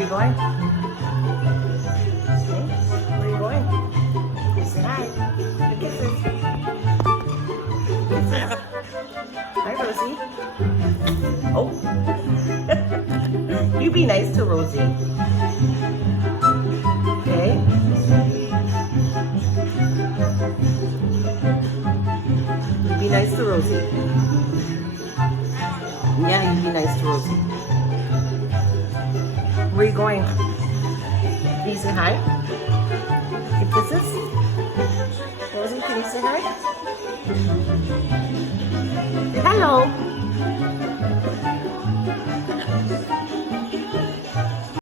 you going? Okay. Where are you going? You say hi. Give kisses. Kisses. Hi, Rosie. Oh. You be nice to Rosie. Okay? You be nice to Rosie. Yeah, you be nice to Rosie. Where are you going? Can you say hi? Give kisses? Rosie, can you say hi? Say hello.